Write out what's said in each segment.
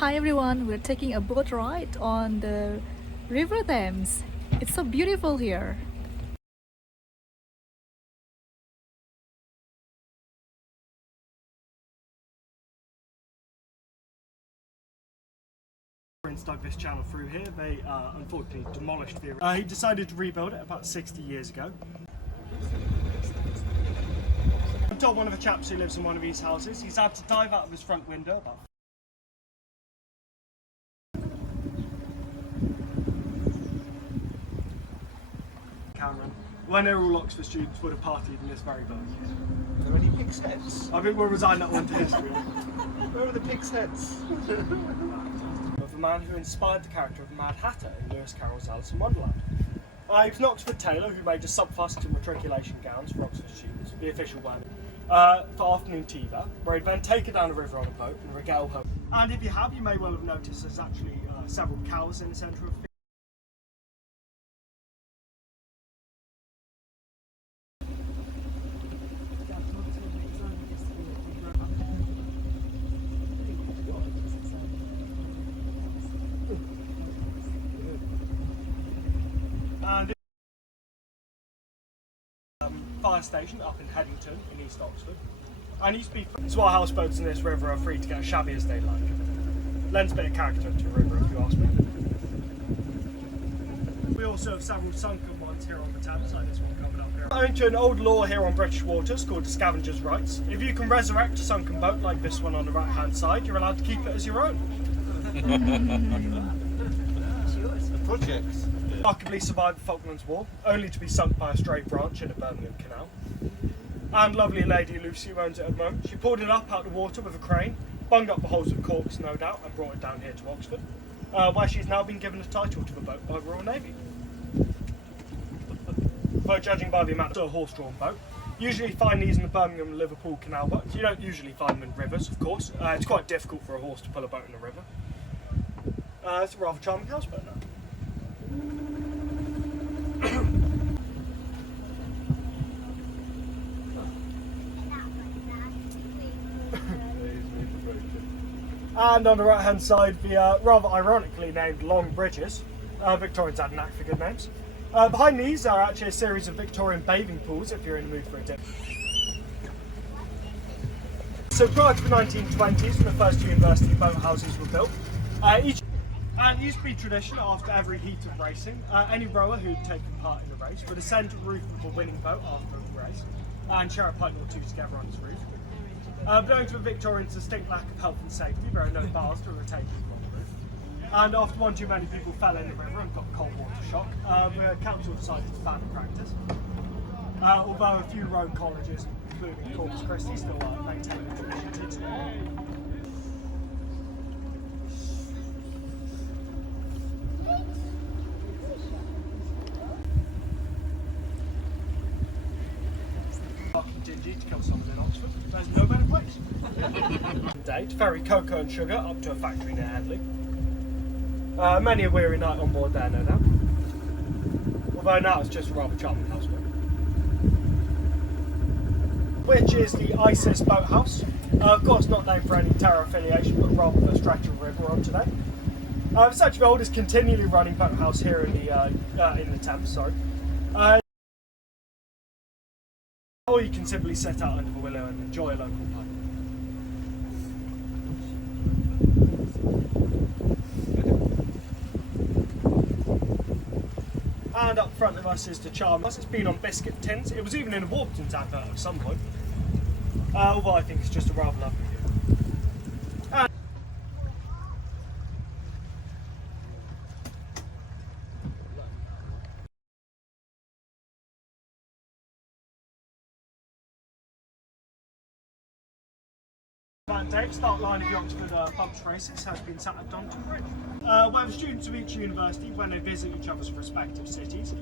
Hi everyone, we're taking a boat ride on the River Thames. It's so beautiful here. Dug this channel through here. They unfortunately demolished the he decided to rebuild it about 60 years ago. I'm told one of the chaps who lives in one of these houses, he's had to dive out of his front window about Cameron. When they're all Oxford students would have partied in this very boat. Are there any pig's heads? I think we'll resign that one to history. Where are the pig's heads? Of the man who inspired the character of the Mad Hatter in Lewis Carroll's Alice in Wonderland. He was an Oxford tailor who made a subfusk and matriculation gowns for Oxford students, the official wedding, for afternoon tea there, where he'd then take her down the river on a boat and regale her. And if you have, you may well have noticed there's actually several cows in the centre of the and fire station up in Headington in East Oxford. And used to be so our houseboats in this river are free to get as shabby as they like. Lends a bit of character to the river if you ask me. We also have several sunken ones here on the Thames, like this one coming up here. Owing to an old law here on British waters called the Scavenger's Rights, if you can resurrect a sunken boat like this one on the right hand side, you're allowed to keep it as your own. Projects. Remarkably survived the Falklands War, only to be sunk by a stray branch in a Birmingham canal. And lovely lady Lucy owns it at the moment. She pulled it up out of the water with a crane, bunged up the holes with corks no doubt, and brought it down here to Oxford, where she's now been given a title to the boat by the Royal Navy. But judging by the amount of a horse-drawn boat, usually find these in the Birmingham and Liverpool canal boats. You don't usually find them in rivers, of course. It's quite difficult for a horse to pull a boat in a river. It's a rather charming houseboat now. And on the right hand side, the rather ironically named Long Bridges. Victorians had a knack for good names. Behind these are actually a series of Victorian bathing pools if you're in the mood for a dip. So prior to the 1920s, when the first university boathouses were built, and it used to be tradition after every heat of racing, any rower who'd taken part in the race would ascend to the roof of a winning boat after the race and share a pint or two together on its roof. But owing to the Victorians' distinct lack of health and safety, there are no bars to retain people on the roof. And after one too many people fell in the river and got cold water shock, the council decided to ban the practice. Although a few road colleges, including Corpus Christi, still maintain the tradition to today. Dingy to kill someone in Oxford. There's no better place. Day to ferry cocoa and sugar up to a factory near Headley. Many a weary night on board there, no doubt. Although now it's just a rather charming houseboat. Which is the ISIS boathouse. Of course, not named for any terror affiliation, but rather the stretch of river on today. It's actually the oldest continually running boathouse here in the Thames. Sorry. Or you can simply sit out under the willow and enjoy a local pub. And up front of us is the charm. It's been on biscuit tins. It was even in a Warburton's advert at some point. Although I think it's just a rather lovely view. That day, start line of the Oxford bumps races has been sat at Donington Bridge, where the students of each university, when they visit each other's respective cities,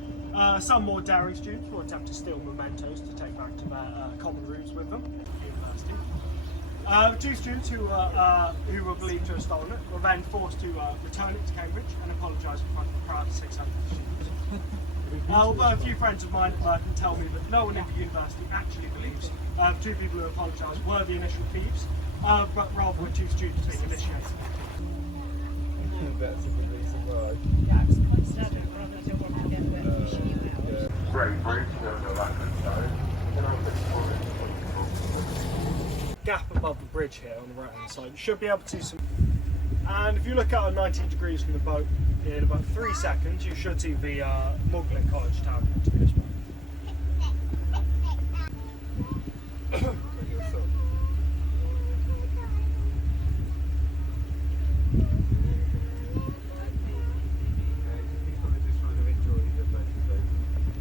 some more daring students will attempt to steal mementos to take back to their common rooms with them at the university. Two students who were believed to have stolen it were then forced to return it to Cambridge and apologise in front of a crowd of 600 students. Although a few friends of mine can tell me that no one in the university actually believes the two people who apologised were the initial thieves, but rather were two students being initiated. better to release the road. Yeah, I was constantly rather than don't want to get wet fishing you out. Great bridge on the left-hand side. Then I'll put it Gap above the bridge here on the right hand side. You should be able to see some. And if you look out at 90 degrees from the boat in about 3 seconds, you should see the Magdalen College town to be as well.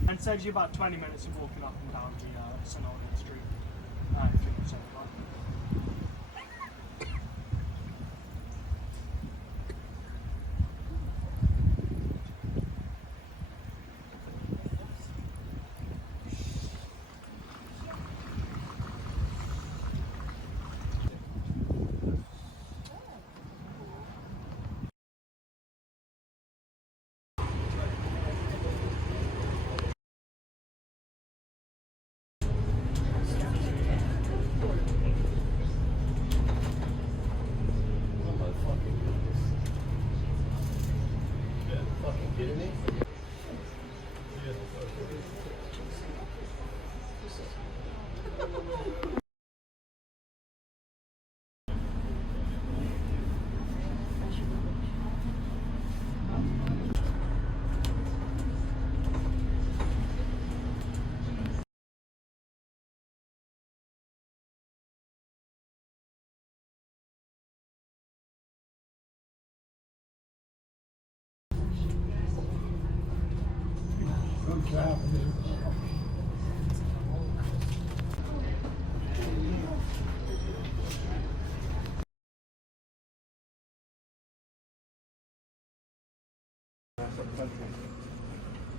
And saves you about 20 minutes of walking up and down the St. Aldin Street if you're so inclined.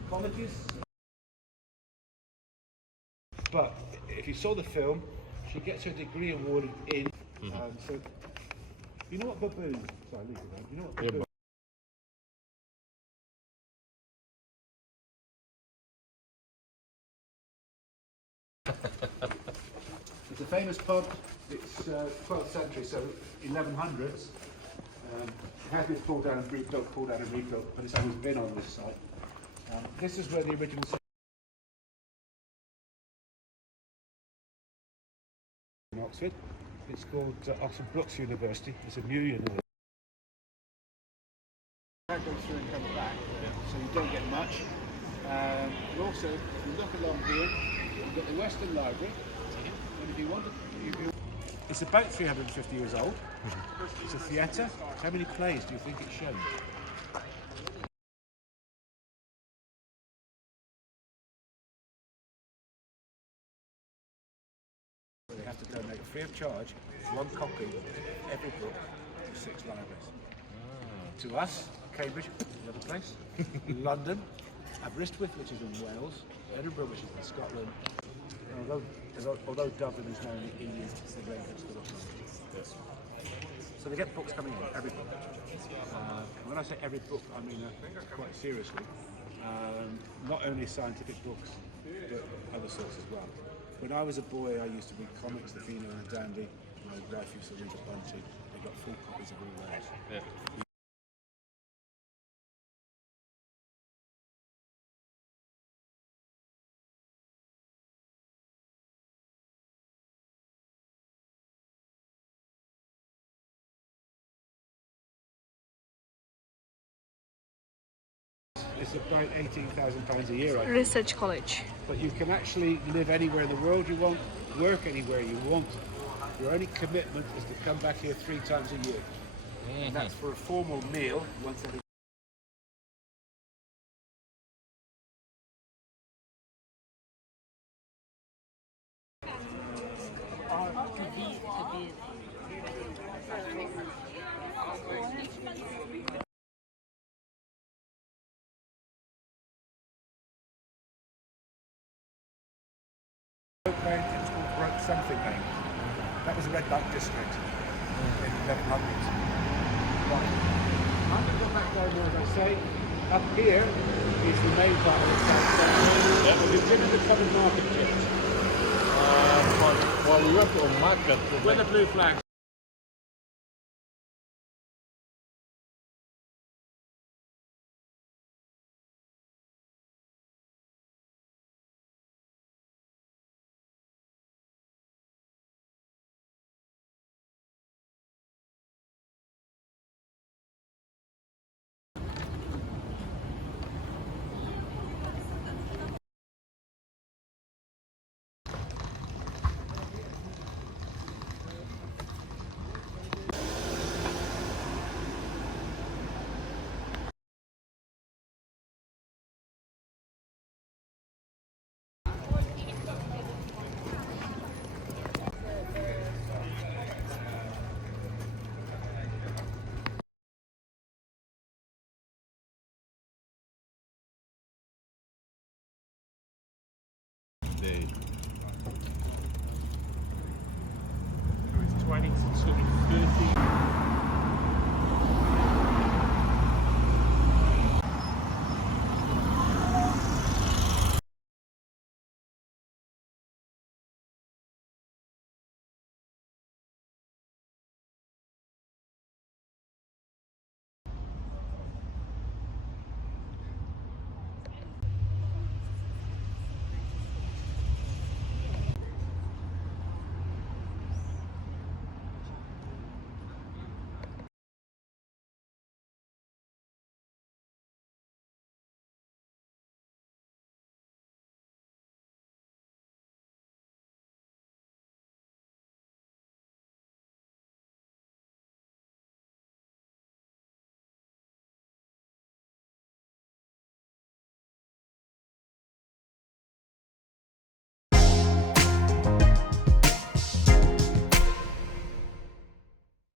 Apologies. But if you saw the film, she gets her degree awarded in. So, you know what baboon? Sorry, leave it there. You know what baboon? It's a famous pub. It's 12th century, so 1100s. It has been pulled down and rebuilt, but it's always been on this site. This is where the original in Oxford. It's called Oxford Brookes University. It's a new university. That goes through and comes back, so you don't get much. And also, if you look along here, you've got the Western Library. And if you want to, it's about 350 years old. It's a theatre. How many plays do you think it's shown? They have to donate free of charge 1 copy of every book to 6 libraries. To us, Cambridge, another place, London, Aberystwyth, which is in Wales, Edinburgh, which is in Scotland. Although Dublin is now in the EU, they're very good to the So they get books coming in, every book. When I say every book, I mean quite seriously. Not only scientific books, but other sorts as well. When I was a boy, I used to read comics, The Fino and Dandy. My wife used to read a bunch. They got full copies of all those. Yeah. It's about £18,000 a year, I think. Research College. But you can actually live anywhere in the world you want, work anywhere you want. Your only commitment is to come back here 3 times a year. And that's for a formal meal once every. It's called Broke Something Lane. That was a red light district in the 1100s. Right. I'm going to go back down there, as I say. Up here is the main part of the south centre. Have you been in the common market, James? Well, we went to a market. Where the blue flag?